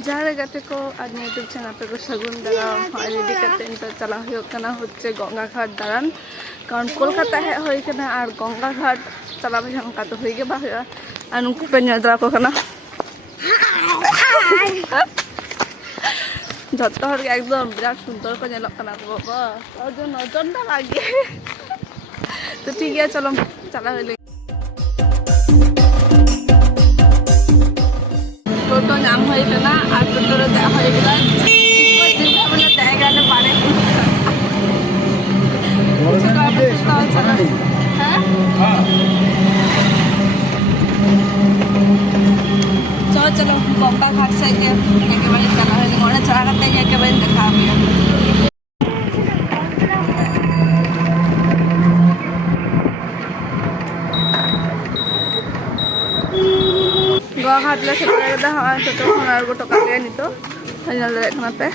जहाँ गाते को आज यूट्यूब चैनल पे को सगुन दाराम रेडी करते तो चला होच्छे गंगा घाट दारान कारण कोलकाता है होई कना और गंगा घाट चला भाई का तो होई गे बा होया और उनको पे नजरा को कना जत्तो हर एकदम बिराट सुंदर को नेलो कना को बाबा और जो नजर ना लागे तो ठीक है चलो चला होले टोटो नाम होई कना और टोटो रे दा होई गला चिको चिको मने जायगा ने पारे चलो चलो गंगा घाट से एकेबारे चला होले मोने चढ़ा करते एकेबारे देखा होया गंगा घाट ले सेटा दा हां टोटो खनार गो टका ले नितो फाइनल रे खनाते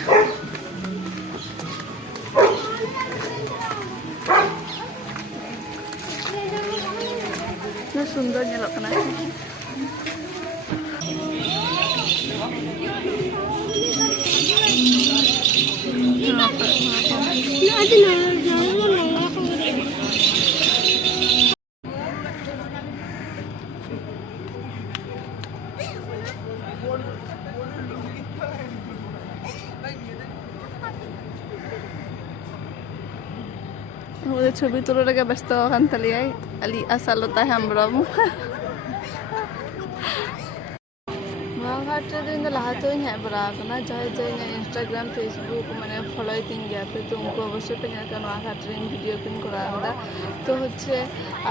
ना सुंदर नेलो कना मुझे छवि तुलो लगे व्यस्त kan taliai ali asal lota hambram घाट दिन लहाते हे बड़ा कना जय जय इंस्टाग्राम फेसबुक माने फॉलो थिंग गया पे तो उनको अवश्य पे कना घाट रे वीडियो पिन करा हमरा तो होच्छे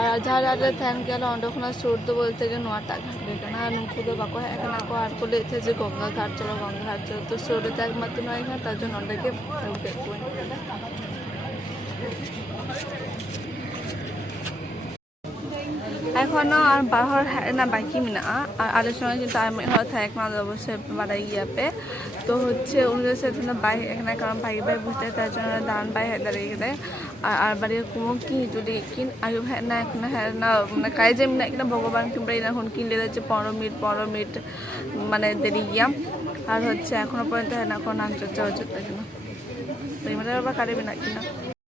और जहां रे थैन गेला ओंडे खना शोर तो बोलते जे नोटा घाट रे कना नुको दो बाको है कना को आर को लेथे जे गंगा घाट चलो तो शोर तक मत नय है तार जो ओंडे के एखोनो और बाहर ना बाकी मेना और आले समय किन्तु आर मिद हर थाकेना अवश्य बाड़ाई गया पे तो होच्छे उनके से बाई एखना कारण भाई भाई बुझते तार जोन्नो दान बाई हेज दाड़िये गेले और बाड़िये कुमो कि जुदि किन आयु हेना एखोनो हेना माने काय जे मेना किना भगवान किन बाड़ि ना हुन किन लेदा जे 15 मिनिट माने देरी गया और होच्छे एखोनो पर्यन्त हेना को नाम चर्चा होच्छे किना तो इमारे बाबा कारे मेना किना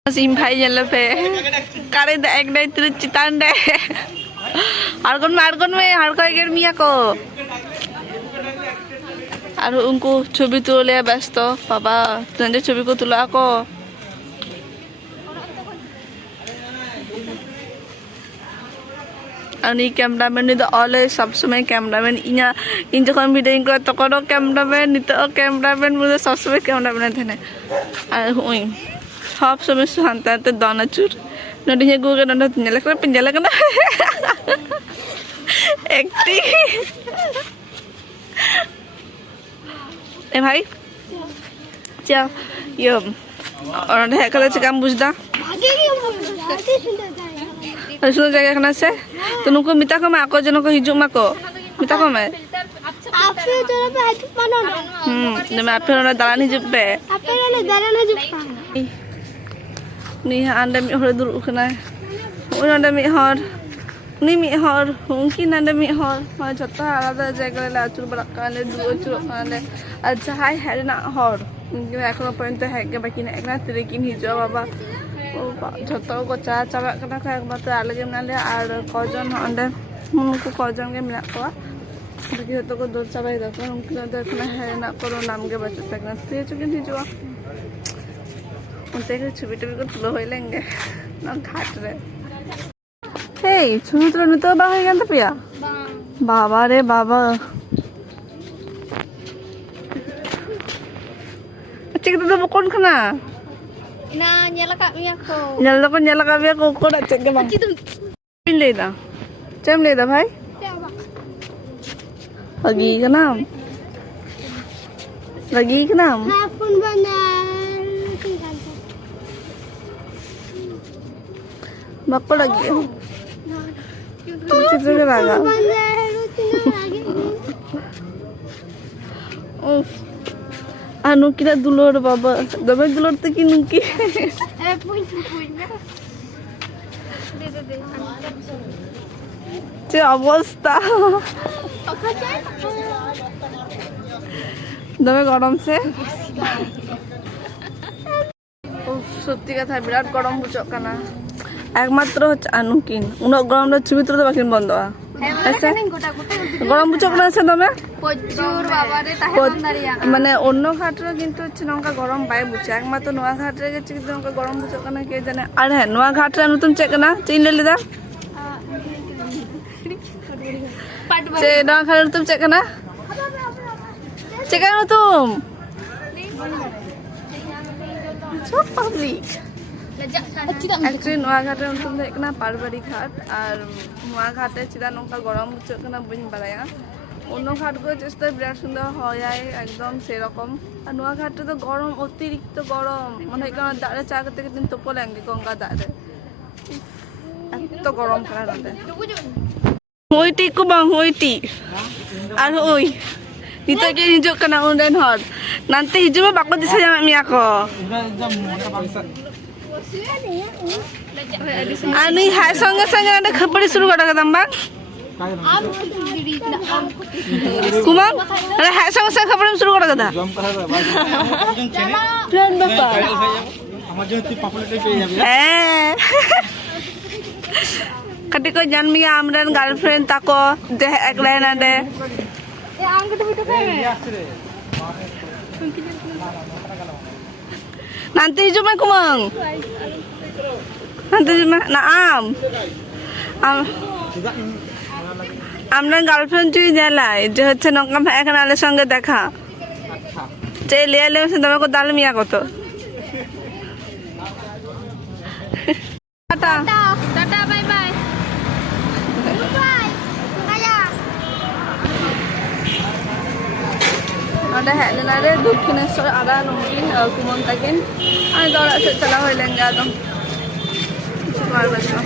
सिम भाई जेले पे कारे दा एक दे तिर चितान दे आरगन में हर कोई गेर मिया को और उनको छवि तुले व्यस्त बाबा तुझे छवि को तुला को अनि कैमरामैन नि तो ऑलवेज सब समय कैमरामैन इना इन जखन वीडियो कर तखनो कैमरामैन नि तो कैमरामैन मुझे सब समय कैमरामैन थने और हुई सब समय शांत दानाचुर नोडी हे गुगे नोड नेले कर पिंजले कना एक्टिंग ए भाई चा यो और हे कले से काम बुझदा सुनो जगह कना से तो नुको मिता को मा को जनो को हिजु मा को मिता को में आपे तो पे हिजु पानो ने मैं आपे ना दालान हिजु पे आपे ना दालान हिजु पा नी आंडे मी हर दुर उखना उन आंडे मी हर नी मी हर हुंकी नांडे मी हर मा जत्ता आलादा जगह ले आचुर बरकाले दु आचुर काले अच्छा हाय हेना हर एखोनो पर्यन्त हेगे बाकी ना एकना तिरे किन हिजो बाबा जत्ता को चा चाबा कना का एकमात्र आलगे नाले आर कजन आंडे उनको कजन के मिला को बाकी तो को दूर चाबाई दको उनको तो एखना हेना करो नाम के बचत तकना ते चुकिन हिजो उनते के छवि टबि को तुलो होई लेंगे ना घाट रे हे छवि तुलो न तो बा होई गन तपिया बाबा रे बाबा चिक तो कोन खना ना nyala kak miya ko nyala ka miya ko dak cek ke bang pin le da cem le da bhai lagi ke nam phone bana Bako lagi. Cik juga laga. Anu kira dulur baba. Dame dulur tu kini ki. punya. যে অবস্থা দমে গরম সে সত্যি কথা বিরাট গরম বুঝক কানা একমাত্র হচ্ছে আনুকিন উনক গরম রে ছবি তুলতে বাকিন বন্ধ আছে গরম বুঝক না আছে দমে প্রচুর বাবারে তাহেবান দাঁড়িয়া মানে অন্য ঘাটরে কিন্তু হচ্ছে নৌকা গরম বাই বুঝে একমাত্র নোয়া ঘাটরে গেছে কিন্তু নৌকা গরম বুঝক না কে জানে আর হ্যাঁ নোয়া ঘাটরে নতুন চেক না চিন লিদা যে নোয়া ঘাটরে নতুন চেক না চেক না তুম সব পাবলিক एक्चुअली নোয়াঘাটে নতুন হেज कना पारबारी घाट और নোয়াঘাটে চিদা নৌকা গরম বুঝক কনা বইন বাড়ায়া অন্য ঘাট গুলো চেষ্টা বিরাট সুন্দর হয় একদম সেরকম আর নোয়াঘাটে তো গরম অতিরিক্ত গরম মানে এখানে দাঁড়ে চা করতে কিন্তু তোপো লেঙ্গে গঙ্গা দাঁড়ে এত গরম কানা রাতে হইটি কো বাং হইটি আর ওই নিতো কে হিজুক কনা উন্ডেন হর nanti hijau bako disa jam mi ako anu hai songe songe ada khabari shuru kora kadam bang kumang ada hai songe songe khabari shuru kora kada plan bapa amar jonne tuই popularity পেয়ে যাবি kati ko janmi amran girlfriend tako de ekla na de এ আমাকে তো video করে nanti hijau mah kumang nanti hijau mah na আমরা girlfriend তুই জেলায় যে হচ্ছে নৌকা ভাই এখন আলের সঙ্গে দেখা যে লিয়া লিয়া তোমার কত দাল মিয়া কত tata tata bye bye bye আয়া ada hek lenare Dakshineswar ada nungkin kumon takin ay dora se chala hoy lenga adom suar bacho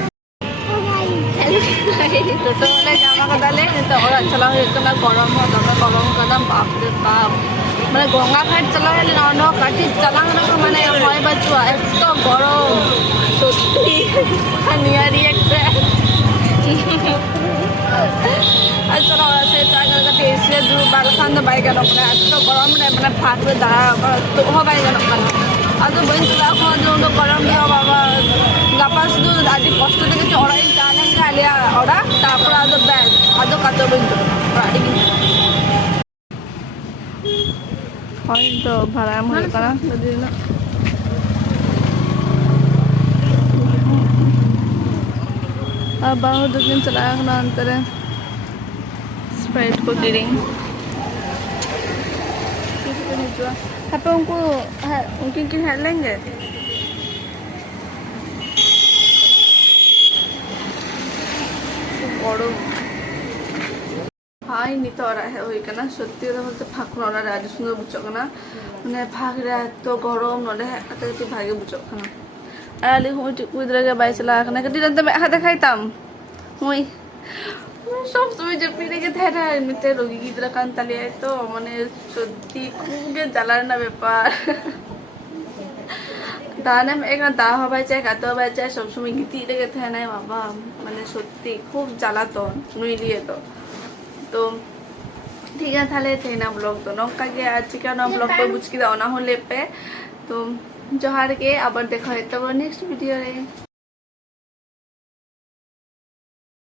toto le jama ka dale to ora chala hoy kana gorom ho dama gorom kana baap re baap মানে গঙ্গা ঘাট চলা হলে অন্য কাটি চালানো মানে হয় বাজু এত গরম সত্যি নিয়ারি একটা আর চলো আছে জায়গা কাটে এসে দু বালখান দা বাইক গেল মানে এত গরম মানে ফাটবে দাঁড়া তো হবাই গেল মানে আর তো বইন চলা এখন যে গরম দিও বাবা গাপা শুধু আদি কষ্ট থেকে ওরাই জানেন খালি ওরা তারপর আদো ব্যাস আদো কাতো বইন তো আদি হয় তো ভাড়া মনে করা যদি না अब बहुत दिन चलाया ना अंतर है स्प्राइट को गिरिंग आप उनको उनकी हेड लेंगे बड़ो हाई नित और है वही करना सत्य बोलते फाकुन और आज सुंदर बुझकना मैंने भाग रहा तो गरम नले तो भागे बुझकना আলি হুই কুইদরাগে বাই চলা এখানে কটি রাতে মে হাতে খাইতাম হুই সব সময় যে পিড়েকে থাকা এমনিতে রোগী গিদরা কান তালিয়ে তো মানে সত্যি খুবই জ্বালার না ব্যাপার দানে এখানে দা হবাই চাই কাতো হবাই চাই সবসময় গীতি লেগে থাকে না বাবা মানে সত্যি খুব জ্বালাতন নুইলিয়ে তো ঠিক আছে তাহলে থেনা ব্লগ তো নৌকা গিয়ে আর চিকেন ব্লগ করে বুঝকি দাও না হলে পে তো जोहार के आबार देखा है तब नेक्स्ट वीडियो रे।